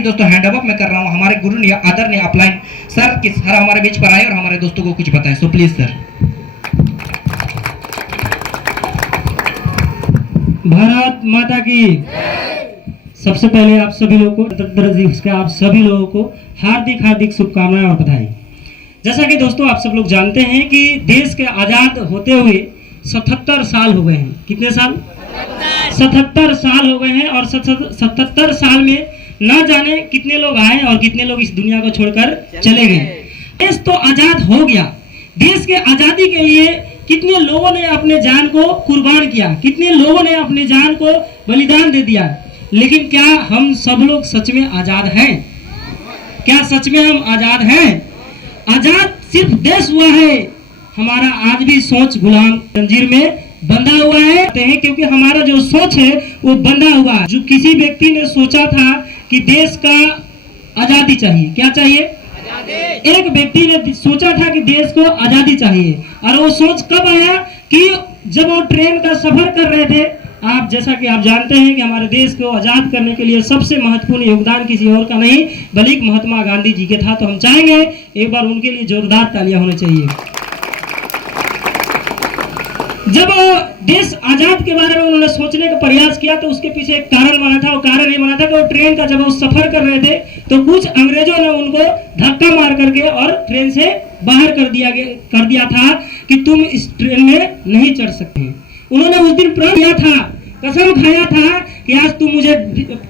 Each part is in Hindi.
कि दोस्तों हैंड अप मैं कर रहा हूँ हमारे गुरु ने आदरणीय अपलाइन सर कि सर हमारे बीच पर आए और हमारे दोस्तों को कुछ बताएं। So please sir. भारत माता की। सबसे पहले आप सभी लोगों को आप सभी लोगों को हार्दिक हार्दिक शुभकामनाएं और बधाई। जैसा कि दोस्तों आप सब लोग जानते हैं कि देश के आजाद होते हुए 77 साल हो गए हैं। कितने साल? 77 साल हो गए हैं। और 77 साल में न जाने कितने लोग आए और कितने लोग इस दुनिया को छोड़कर चले गए। देश तो आजाद हो गया। देश के आजादी के लिए कितने लोगों ने अपने जान को कुर्बान किया, कितने लोगों ने अपने जान को बलिदान दे दिया। लेकिन क्या हम सब लोग सच में आजाद हैं? क्या सच में हम आजाद हैं? आजाद सिर्फ देश हुआ है, हमारा आज भी सोच गुलाम जंजीर में बंधा हुआ है। क्योंकि हमारा जो सोच है वो बंधा हुआ है। जो किसी व्यक्ति ने सोचा था कि देश का आजादी चाहिए, क्या चाहिए? एक व्यक्ति ने सोचा था कि देश को आजादी चाहिए। और वो सोच कब आया कि जब वो ट्रेन का सफर कर रहे थे। आप जैसा कि आप जानते हैं कि हमारे देश को आजाद करने के लिए सबसे महत्वपूर्ण योगदान किसी और का नहीं बल्कि महात्मा गांधी जी के था। तो हम चाहेंगे एक बार उनके लिए जोरदार तालियां होनी चाहिए। जब देश आजाद के बारे में उन्होंने सोचने का प्रयास किया तो उसके पीछे एक कारण बना था। वो कारण ये बना था कि वो ट्रेन का जब वो सफर कर रहे थे तो कुछ अंग्रेजों ने उनको धक्का मार करके और ट्रेन से बाहर कर दिया था कि तुम इस ट्रेन में नहीं चढ़ सकते। उन्होंने उस दिन प्रण किया था, कसम खाया था कि आज तुम मुझे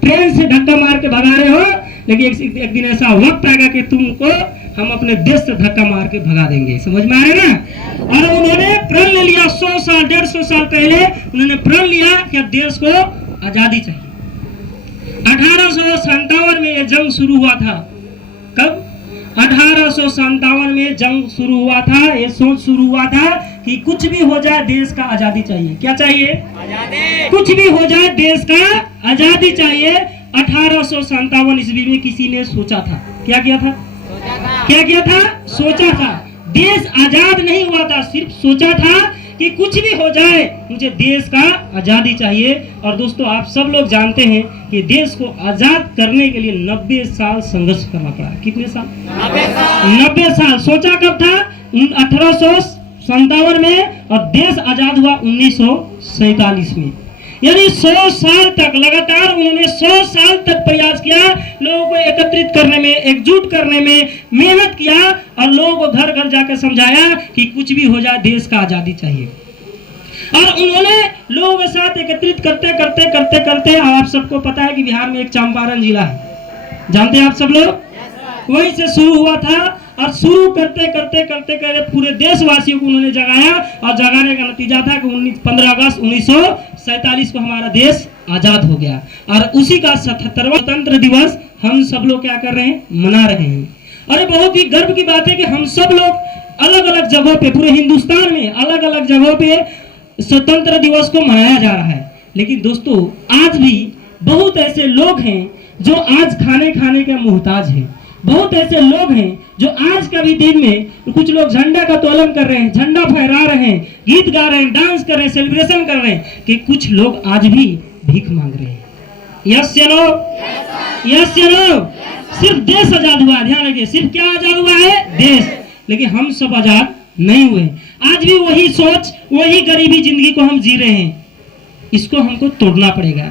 ट्रेन से धक्का मार के भगा रहे हो, लेकिन एक दिन ऐसा वक्त आएगा कि तुमको हम अपने देश से धक्का मार के भगा देंगे। समझ में आ रहा है ना? और उन्होंने प्रण ले लिया 100 साल 150 साल पहले उन्होंने प्रण लिया कि अब देश को आजादी चाहिए। 1857 में ये जंग शुरू हुआ था। कब? 1857 में जंग शुरू हुआ था। ये सोच शुरू हुआ था कि कुछ भी हो जाए देश का आजादी चाहिए। क्या चाहिए? आजादी। कुछ भी हो जाए देश का आजादी चाहिए। 1857 ईस्वी में किसी ने सोचा था। क्या किया था? क्या किया था? सोचा था। देश आजाद नहीं हुआ था, सिर्फ सोचा था कि कुछ भी हो जाए मुझे देश का आजादी चाहिए। और दोस्तों आप सब लोग जानते हैं कि देश को आजाद करने के लिए 90 साल संघर्ष करना पड़ा। कितने साल? 90 साल। सोचा कब था? 1857 में और देश आजाद हुआ 1947 में। यानी 100 साल तक लगातार उन्होंने 100 साल तक प्रयास किया, लोगों को एकत्रित करने में, एकजुट करने में मेहनत किया और लोगों को घर घर जाकर समझाया कि कुछ भी हो जाए देश का आजादी चाहिए। और उन्होंने लोगों के साथ एकत्रित करते करते करते करते आप सबको पता है कि बिहार में एक चंपारण जिला है, जानते हैं आप सब लोग? वहीं से शुरू हुआ था। और शुरू करते करते करते करते पूरे देशवासियों को उन्होंने जगाया और जगाने का नतीजा था कि 15 अगस्त 1947 को हमारा देश आजाद हो गया। और उसी का 77वां स्वतंत्र दिवस हम सब लोग क्या कर रहे हैं? मना रहे हैं। और बहुत ही गर्व की बात है कि हम सब लोग अलग अलग जगहों पे, पूरे हिंदुस्तान में अलग अलग जगहों पे स्वतंत्र दिवस को मनाया जा रहा है। लेकिन दोस्तों आज भी बहुत ऐसे लोग हैं जो आज खाने के मोहताज हैं। बहुत ऐसे लोग हैं जो आज का भी दिन में कुछ लोग झंडा का तोलन कर रहे हैं, झंडा फहरा रहे हैं, गीत गा रहे हैं, डांस कर रहे हैं, सेलिब्रेशन कर रहे हैं, कि कुछ लोग आज भी भीख मांग रहे हैं। यस या नो? यस या नो? सिर्फ देश आजाद हुआ है, ध्यान रखिए, सिर्फ क्या आजाद हुआ है? देश। लेकिन हम सब आजाद नहीं हुए। आज भी वही सोच, वही गरीबी जिंदगी को हम जी रहे हैं। इसको हमको तोड़ना पड़ेगा।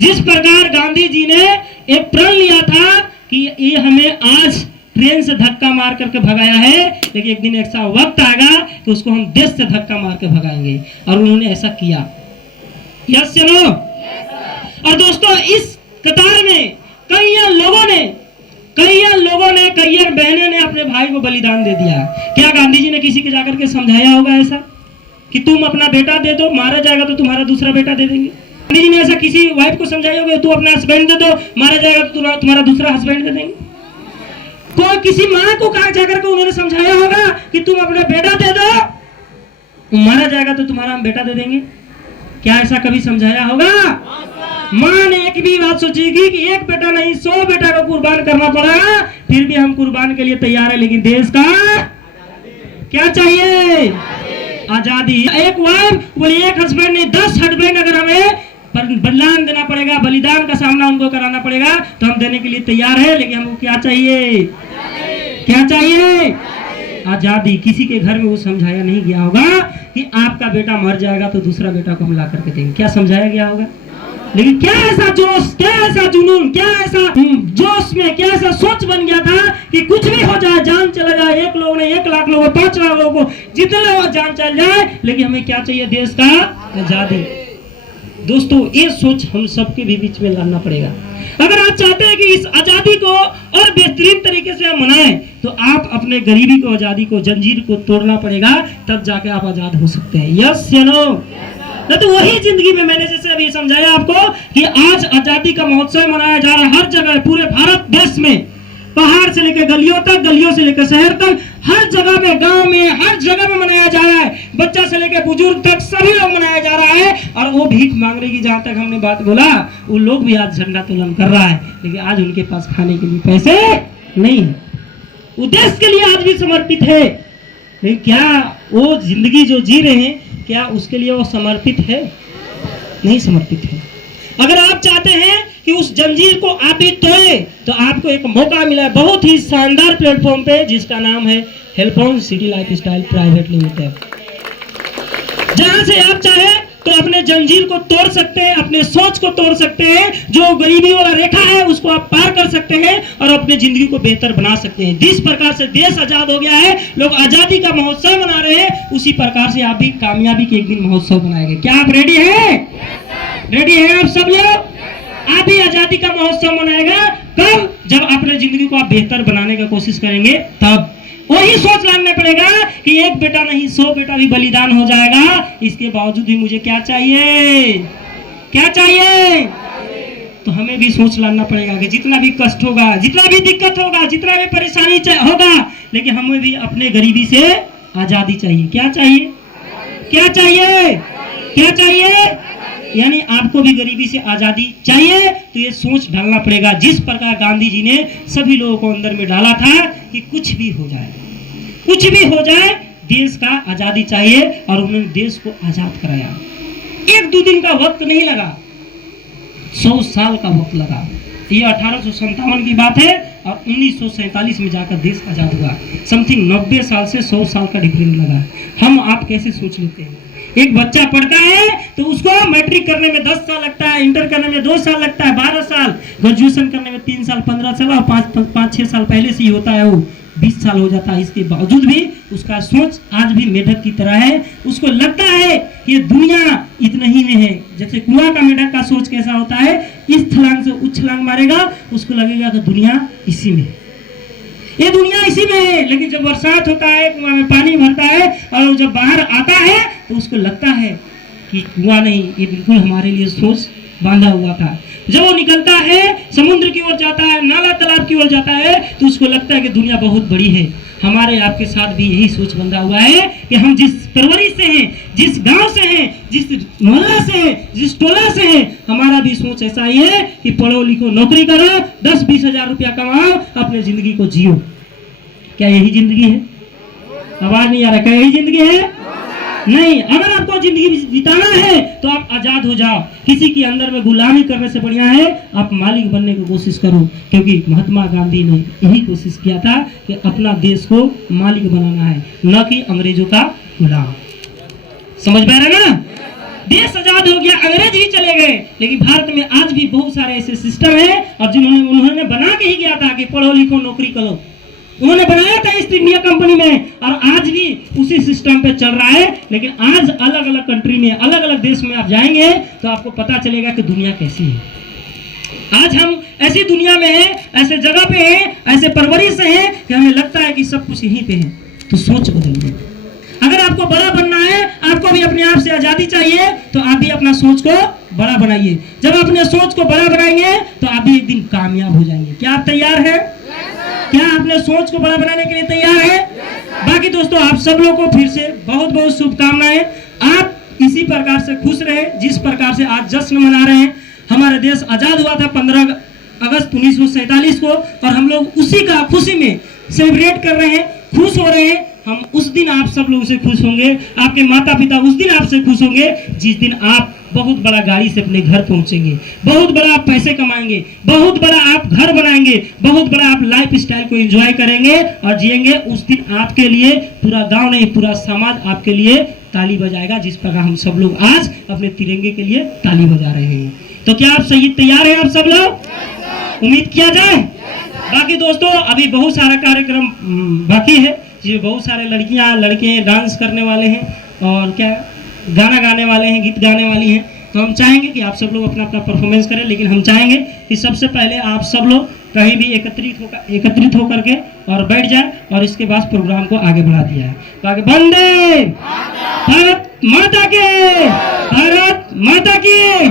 जिस प्रकार गांधी जी ने एक प्रण लिया था कि ये हमें आज ट्रेन से धक्का मार करके भगाया है, लेकिन एक दिन ऐसा वक्त आएगा कि उसको हम देश से धक्का मार के भगाएंगे। और उन्होंने ऐसा किया। यस या नो? और दोस्तों इस कतार में कई बहनों ने अपने भाई को बलिदान दे दिया। क्या गांधी जी ने किसी के जाकर के समझाया होगा ऐसा कि तुम अपना बेटा दे दो, मारा जाएगा तो तुम्हारा दूसरा बेटा दे देंगे? गांधी जी ने ऐसा किसी वाइफ को समझाया होगा तू अपना हस्बैंड दे दो, मारा जाएगा तो तुम्हारा दूसरा हस्बैंड दे देंगे? कोई किसी माँ को कहा जाकर के उन्होंने समझाया होगा कि तुम अपना बेटा दे दो, मारा जाएगा तो तुम्हारा हम बेटा दे देंगे? क्या ऐसा कभी समझाया होगा? माँ ने एक भी बात सोचेगी कि एक बेटा नहीं 100 बेटा को कुर्बान करना पड़ा, फिर भी हम कुर्बान के लिए तैयार है। लेकिन देश का क्या चाहिए? आजादी। एक वाइफ बोली एक हस्बैंड नहीं 10 हस्बैंड अगर हमें बलिदान देना पड़ेगा, बलिदान का सामना उनको कराना पड़ेगा, तो हम देने के लिए तैयार है। लेकिन हमको क्या चाहिए? क्या चाहिए? आजादी। किसी के घर में वो समझाया नहीं गया होगा कि आपका बेटा मर जाएगा तो दूसरा बेटा को हम ला करके देंगे। क्या समझाया गया होगा? लेकिन क्या ऐसा जोश, क्या ऐसा जुनून, क्या ऐसा जोश में क्या ऐसा सोच बन गया था कि कुछ भी हो जाए, जान चला जाए, 1 लोग नहीं 1 लाख लोगों, 5 लाख लोगों को, जितने लोग जान चल जाए, लेकिन हमें क्या चाहिए? देश का आजादी। दोस्तों, ये सोच हम सबके भी बीच में लाना पड़ेगा। अगर आप चाहते हैं कि इस आजादी को और बेहतरीन तरीके से हम मनाएं, तो आप अपने गरीबी को, आजादी को, जंजीर को तोड़ना पड़ेगा, तब जाके आप आजाद हो सकते हैं। यस या नो? तो वही जिंदगी में मैंने जैसे अभी समझाया आपको कि आज आजादी का महोत्सव मनाया जा रहा है हर जगह, पूरे भारत देश में, पहाड़ से लेकर गलियों तक, गलियों से लेकर शहर तक, हर जगह में, गांव में, हर जगह में मनाया जा रहा है। बच्चा से लेकर बुजुर्ग तक सभी लोग मनाया जा रहा है। और वो भीख मांगने की, जहां तक हमने बात बोला, वो लोग भी आज झंडा तोलन कर रहा है, लेकिन आज उनके पास खाने के लिए पैसे नहीं है। वो देश के लिए आज भी समर्पित है, लेकिन क्या वो जिंदगी जो जी रहे हैं, क्या उसके लिए वो समर्पित है? नहीं समर्पित है। अगर आप चाहते हैं कि उस जंजीर को आप भी तोड़े, तो आपको एक मौका मिला है बहुत ही शानदार प्लेटफॉर्म पे, जिसका नाम है हेल्पऑन सिटी लाइफस्टाइल प्राइवेट लिमिटेड, जहां से आप चाहे तो अपने जंजीर को तोड़ सकते हैं, अपने सोच को तोड़ सकते हैं, जो गरीबी वाला रेखा है उसको आप पार कर सकते हैं और अपने जिंदगी को बेहतर बना सकते हैं। जिस प्रकार से देश आजाद हो गया है, लोग आजादी का महोत्सव मना रहे हैं, उसी प्रकार से आप भी कामयाबी के एक दिन महोत्सव मनाएंगे। क्या आप रेडी हैं? रेडी हैं आप सब लोग? आप भी आजादी का महोत्सव मनाएगा कब? जब अपने जिंदगी को आप बेहतर बनाने की कोशिश करेंगे, तब। वही सोच लाने पड़ेगा कि एक बेटा नहीं 100 बेटा भी बलिदान हो जाएगा, इसके बावजूद भी मुझे क्या चाहिए? क्या चाहिए? तो हमें भी सोच लाना पड़ेगा कि जितना भी कष्ट होगा, जितना भी दिक्कत होगा, जितना भी परेशानी होगा, लेकिन हमें भी अपने गरीबी से आजादी चाहिए। क्या चाहिए? क्या चाहिए? क्या चाहिए? यानी आपको भी गरीबी से आजादी चाहिए, तो ये सोच डालना पड़ेगा, जिस प्रकार गांधी जी ने सभी लोगों को अंदर में डाला था कि कुछ भी हो जाए, कुछ भी हो जाए, देश का आजादी चाहिए। और उन्होंने देश को आजाद कराया। 1-2 दिन का वक्त नहीं लगा, 100 साल का वक्त लगा। ये 1857 की बात है और 1947 में जाकर देश आजाद हुआ। समथिंग 90 साल से 100 साल का डिफरेंस लगा। हम आप कैसे सोच लेते हैं? एक बच्चा पढ़ता है तो उसको मैट्रिक करने में 10 साल लगता है, इंटर करने में 2 साल लगता है, 12 साल, ग्रेजुएशन करने में 3 साल, 15 साल, और 5-6 साल पहले से ही होता है, वो 20 साल हो जाता है। इसके बावजूद भी उसका सोच आज भी मेढक की तरह है। उसको लगता है कि ये दुनिया इतना ही में है। जैसे कुआं का मेढक का सोच कैसा होता है, इस छलांग से उस छलांग मारेगा, उसको लगेगा कि दुनिया इसी में, ये दुनिया इसी में है। लेकिन जब बरसात होता है, कुआं में पानी भरता है और जब बाहर आता है तो उसको लगता है कि कुआं नहीं, ये बिल्कुल हमारे लिए सोच बांधा हुआ था। जब वो निकलता है, समुद्र की ओर जाता है, नाला तालाब की ओर जाता है, तो उसको लगता है कि दुनिया बहुत बड़ी है। हमारे आपके साथ भी यही सोच बंधा हुआ है कि हम जिस परवरिश से हैं, जिस गांव से हैं, जिस मोहल्ला से हैं, जिस टोला से हैं, हमारा भी सोच ऐसा ही है कि पढ़ो लिखो, नौकरी करो, 10-20 हजार रुपया कमाओ, अपने जिंदगी को जियो। क्या यही जिंदगी है? आवाज नहीं आ रहा? क्या यही जिंदगी है? नहीं। अगर आपको जिंदगी बिताना है तो आप आजाद हो जाओ। किसी के अंदर में गुलामी करने से बढ़िया है आप मालिक बनने की कोशिश करो, क्योंकि महात्मा गांधी ने यही कोशिश किया था कि अपना देश को मालिक बनाना है, न कि अंग्रेजों का गुलाम। समझ पा रहे ना? देश आजाद हो गया, अंग्रेज ही चले गए, लेकिन भारत में आज भी बहुत सारे ऐसे सिस्टम है और जिन्होंने उन्होंने बना के ही गया था कि पढ़ो लिखो नौकरी करो। उन्होंने बनाया था ईस्ट इंडिया कंपनी में, और आज भी उसी सिस्टम पे चल रहा है। लेकिन आज अलग अलग कंट्री में, अलग अलग देश में आप जाएंगे तो आपको पता चलेगा कि दुनिया कैसी है। आज हम ऐसी दुनिया में हैं, ऐसे जगह पे हैं, ऐसे परवरिश से हैं कि हमें लगता है कि सब कुछ यहीं पे है। तो सोच बदलिए। अगर आपको बड़ा बनना है, आपको भी अपने आप से आजादी चाहिए, तो आप भी अपना सोच को बड़ा बनाइए। जब अपने सोच को बड़ा बनाएंगे तो आप भी एक दिन कामयाब हो जाएंगे। क्या आप तैयार हैं? क्या आपने सोच को बड़ा बनाने के लिए तैयार है? बाकी दोस्तों, आप सब लोगों को फिर से बहुत बहुत शुभकामनाएं। आप इसी प्रकार से खुश रहे जिस प्रकार से आज जश्न मना रहे हैं। हमारा देश आजाद हुआ था 15 अगस्त 1947 को, और हम लोग उसी का खुशी में सेलिब्रेट कर रहे हैं, खुश हो रहे हैं। हम उस दिन आप सब लोगों से खुश होंगे, आपके माता पिता उस दिन आपसे खुश होंगे जिस दिन आप बहुत बड़ा गाड़ी से अपने घर पहुंचेंगे, बहुत बड़ा आप पैसे कमाएंगे, बहुत बड़ा आप घर बनाएंगे, बहुत बड़ा आप लाइफ स्टाइल को एंजॉय करेंगे और जिएंगे। उस दिन आपके लिए पूरा गांव नहीं, पूरा समाज आपके लिए ताली बजाएगा, जिस प्रकार हम सब लोग आज अपने तिरंगे के लिए ताली बजा रहे हैं। तो क्या आप सही तैयार हैं आप सब लोग? उम्मीद किया जाए। बाकी दोस्तों अभी बहुत सारा कार्यक्रम बाकी है, जिसमें बहुत सारे लड़कियां लड़के डांस करने वाले हैं और क्या गाना गाने वाले हैं, गीत गाने वाली हैं। तो हम चाहेंगे कि आप सब लोग अपना अपना परफॉर्मेंस करें, लेकिन हम चाहेंगे कि सबसे पहले आप सब लोग कहीं भी एकत्रित होकर के और बैठ जाए और इसके बाद प्रोग्राम को आगे बढ़ा दिया है। तो आगे वंदे भारत माता की, भारत माता की,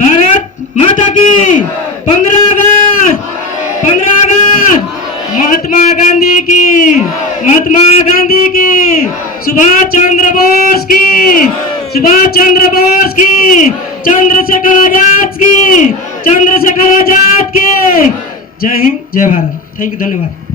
भारत माता की। 15 अगस्त महात्मा गांधी की, महात्मा गांधी की, सुभाष चंद्र बोस की, सुभाष चंद्र बोस की, चंद्रशेखर आजाद की, चंद्रशेखर आजाद की। जय हिंद, जय भारत। थैंक यू, धन्यवाद।